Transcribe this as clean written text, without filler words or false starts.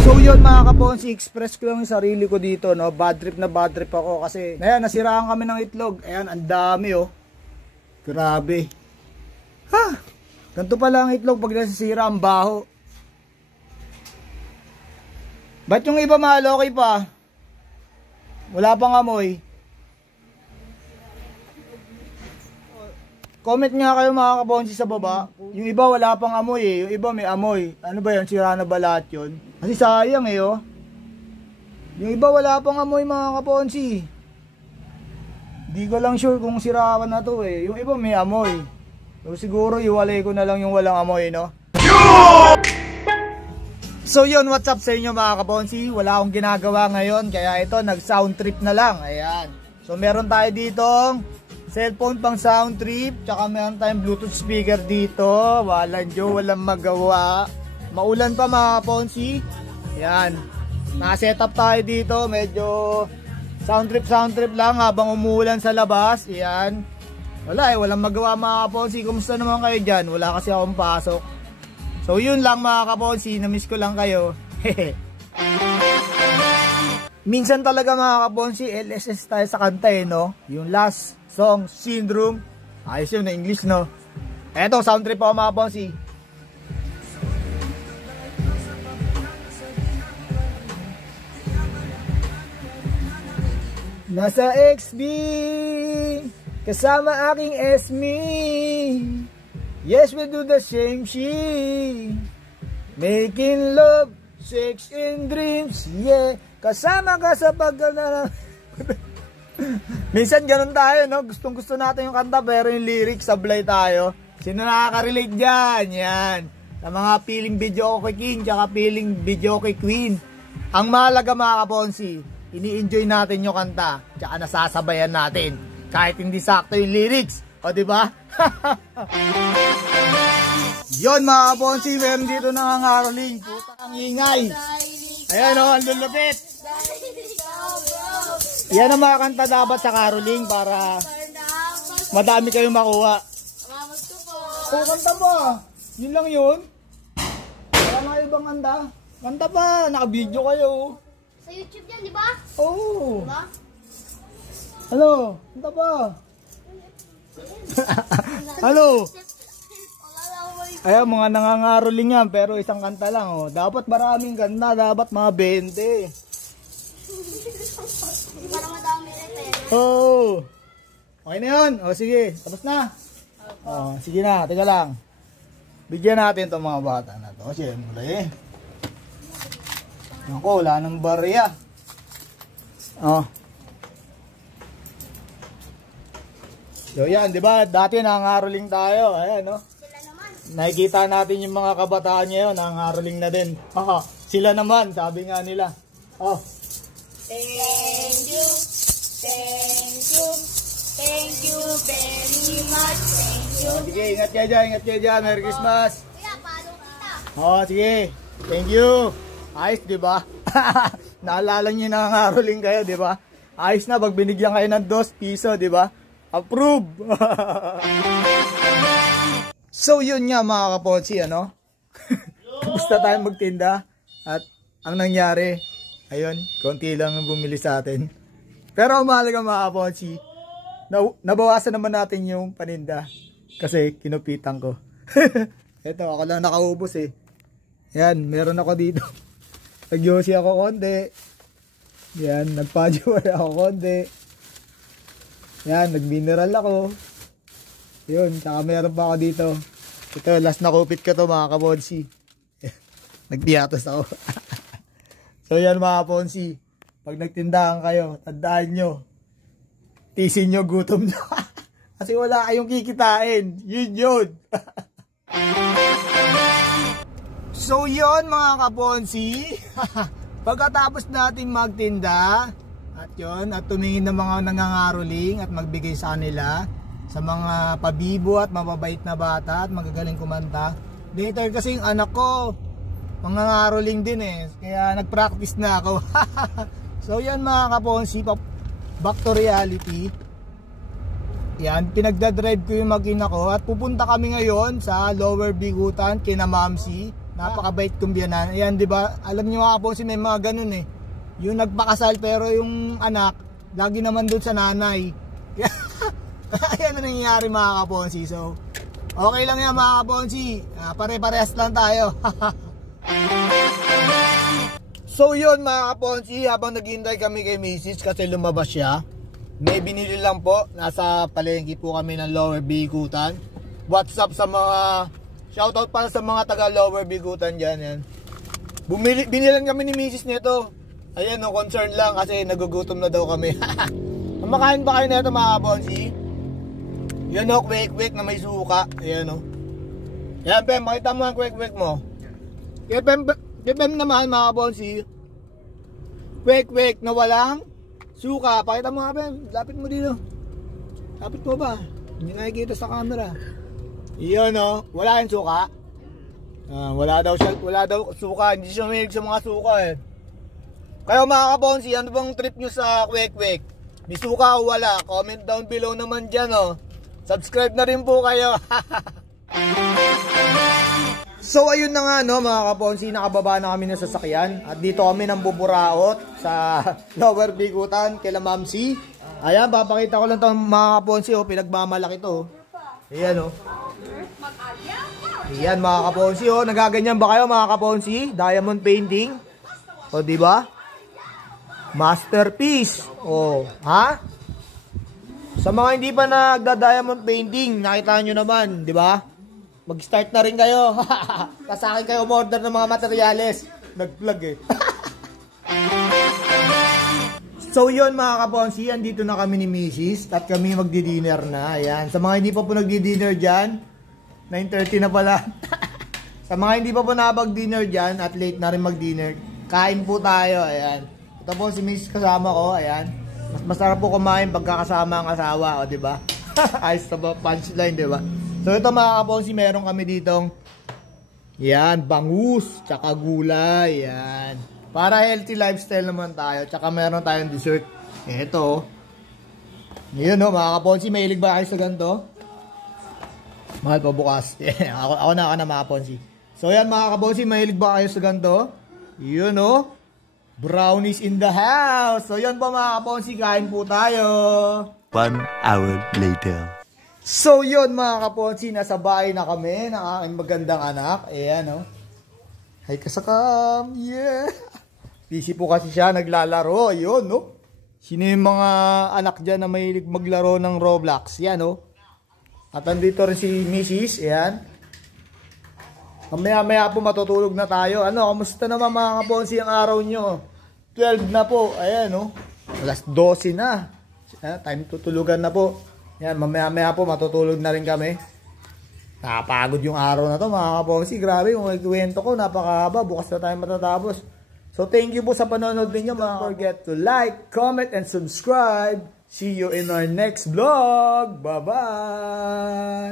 So yun mga kaponsi, express ko lang yung sarili ko dito, no? Bad trip na bad trip ako kasi ayan, nasiraan kami ng itlog. Ayan, ang dami oh. Grabe. Ha! Ganito pala ang itlog pag nasisira, ang baho. Ba't yung iba mahal okay pa? Wala pang amoy. Comment nga kayo mga kaponsi sa baba. Yung iba wala pang amoy eh. Yung iba may amoy. Ano ba yun? Sira na ba lahat yun? Kasi sayang eh oh. Yung iba wala pang amoy mga kaponsi. Di ko lang sure kung sirawan na to eh. Yung iba may amoy. So siguro iwalay ko na lang yung walang amoy no. So yun, what's up sa inyo mga kaponsi? Wala akong ginagawa ngayon. Kaya ito, nag sound trip na lang. Ayan. So meron tayo ditong cellphone pang sound trip, tsaka meron tayong bluetooth speaker dito. Walang Diyo, walang magawa. Maulan pa mga kaponsi. Yan, naka-setup tayo dito. Medyo sound trip lang habang umuulan sa labas. Yan, wala eh, walang magawa mga kaponsi. Kumusta naman kayo dyan? Wala kasi akong pasok. So yun lang mga kaponsi, na-miss ko lang kayo. Minsan talaga mga kaponsi, LSS tayo sa kanta eh no. Yung last song, Syndrome. Ayos yun na English no. Eto, sound trip ako mga kaponsi. Nasa XB, kasama aking SME. Yes, we do the same shit. Making love, sex and dreams. Yeah, kasama ka sa pagkana. Minsan ganun tayo, no? Gustong gusto natin yung kanta pero yung lyrics sablay tayo. Sino nakaka-relate dyan? Yan. Sa mga feeling video kay king, tsaka feeling video kay queen. Ang mahalaga mga kaponsi, ini-enjoy natin yung kanta, tsaka nasasabayan natin. Kahit hindi sakto yung lyrics. O diba? Yon mga kaponsi, meron dito nangangaroling. Puta ang ingay. Ayan o, ang lulupit. Yan ang mga kanta dapat sa caroling para madami kayong makuha. O, kanta pa. Yun lang yun. Wala na ibang kanta. Kanta pa, naka-video kayo. Sa YouTube yan, di ba? Oo. Diba? Ano? Kanta pa. Ano? Ayan, mga nangangaroling yan, pero isang kanta lang. Oh. Dapat maraming kanta, dapat mga 20. Para madami rin eh. Oh. Okay na yun. O sige, tapos na. Oh, sige na, teka lang. Bigyan natin itong mga bata na to. Siyempre. Ako, wala nang barya. Oh. So yan, di ba? Dati nangangaroling tayo. Ayan, no? Sila naman. Nakikita natin yung mga kabataan ngayon, nangangaroling na din. Aha, sila naman, sabi nga nila. Oh. Thank you. Thank you. Thank you very much. Thank you. Oh, sige, ingat kayo dyan, ingat kayo dyan. Merry Christmas. Kuya, follow kita. Oh, sige. Thank you. Ayos, di ba? Naalala niyo na nangangaroling kayo, di ba? Ayos na, pag binigyan kayo ng 2 piso, di ba? Approve! So yun nga mga kaponsi, ano? Basta tayo magtinda. At ang nangyari, ayun, konti lang bumili sa atin. Pero ang mahalaga mga kaponsi, nabawasan naman natin yung paninda. Kasi kinupitan ko. Eto, ako lang nakaubos eh. Yan, meron ako dito. Nag-yosi ako konti. Yan, nagpa-joy ako konti. Yan, nag-mineral ako. Yun, saka meron pa ako dito. Ito, last na kupit ko to mga kaponsi. Nagpiatos ako. So yan mga kaponsi. Pag nagtindahan kayo, tandaan nyo. Tisin nyo, gutom nyo. Kasi wala kayong kikitain. Yun yun. So yun mga kaponsi. Pagkatapos natin magtinda, at yun, at tumingin ng mga nangangaroling at magbigay sa kanila sa mga pabibo at mababait na bata at magagaling kumanta. Later kasi yung anak ko mangangaroling din eh, kaya nagpractice na ako. So yan mga kaponsi, back to reality. Yan, pinagdadrive ko yung mag-ina ko at pupunta kami ngayon sa Lower Bigutan kina Mamsi. Napakabait kong biyanan. Ayan, di ba? Alam niyo mga kaponsi, may mga ganun eh. Yung nagpakasal pero yung anak, lagi naman doon sa nanay. Ayan na nangyayari mga kaponsi. So, okay lang yan mga kaponsi. Pare-parehas lang tayo. So yun mga kaponsi, habang naghihintay kami kay Mrs. kasi lumabas siya, may binili lang po. Nasa palengke po kami ng Lower Bigutan. What's up sa mga, shoutout para sa mga taga Lower Bigutan dyan. Yan. Binilan kami ni Mrs. nito. Ayan no, concern lang kasi nagugutom na daw kami. Makain ba kayo nito mga kaponsi? Yan o, kwek-kwek na may suka. Ayan o. Yan Pem, makita mo ang kwek-kwek mo. Kaya Pem naman mga kaponsi, kwek-kwek na walang suka. Pakita mo nga Pem, lapit mo dito. Lapit mo ba? Hindi nakikita sa camera. Yan o, wala yung suka. Wala daw suka, hindi siya mahilig sa mga suka eh. Kayo mga kaponsi, ano bang trip nyo sa kwek-kwek? May suka o wala? Comment down below naman dyan oh. Subscribe na rin po kayo. So ayun na nga no mga kaponsi, nakababa na kami ng sasakyan. At dito kami nang buburaot sa Lower Bigutan kila Ma'am C. Ayan, papakita ko lang ito mga kaponsi oh, pinagmamalaki to. Ayan oh. Ayan mga kaponsi oh, nagaganyan ba kayo mga kaponsi? Diamond painting. O diba? Masterpiece. Oh, ha? Sa mga hindi pa nagda-diamond painting, nakita nyo naman, di ba? Mag-start na rin kayo. Sa akin kayo umorder ng mga materyales. Nag-vlog eh. So yun mga kaponsi, andito na kami ni Mrs. At kami magdi-dinner na. Ayan. Sa mga hindi pa po nagdi-dinner dyan, 9:30 na pala. Sa mga hindi pa po nakapag-dinner dyan, at late na rin mag-dinner, kain po tayo. Ayan. Ito po si Mrs. kasama ko, ayan. Mas masarap po kumain pagkakasama ang asawa, o di ba? Ayos na ba punchline, di ba? So ito mga kaponsi, meron kami ditong yan, bangus, tsaka gulay, yan. Para healthy lifestyle naman tayo, tsaka meron tayong dessert. Ito. Yun no, mga kaponsi, mahilig ba kayo sa ganito? Mahal pa bukas. ako na mga kaponsi. So yan mga kaponsi, mahilig ba kayo sa ganito? Yun no. Brownies in the house. So yan po mga kaponsi, kain po tayo. 1 hour later. So yun mga kaponsi, nasa bahay na kami ng aking magandang anak. Ayan o. Hi kasakam. Yeah. Busy po kasi siya, naglalaro. Ayun no. Sino yung mga anak dyan na mahilig maglaro ng Roblox? Yan o. At andito rin si Mrs. Ayan. Mamaya po matutulog na tayo. Ano, kamusta naman mga kaponsi ang araw nyo? 12 na po. Ayan, no? Alas 12 na. Time tutulugan na po. Ayan, mamaya po matutulog na rin kami. Nakapagod yung araw na to mga kaponsi. Grabe, yung kwento ko, napakahaba. Bukas na tayo matatapos. So, thank you po sa panonood ninyo. Don't forget to like, comment, and subscribe. See you in our next vlog. Bye-bye!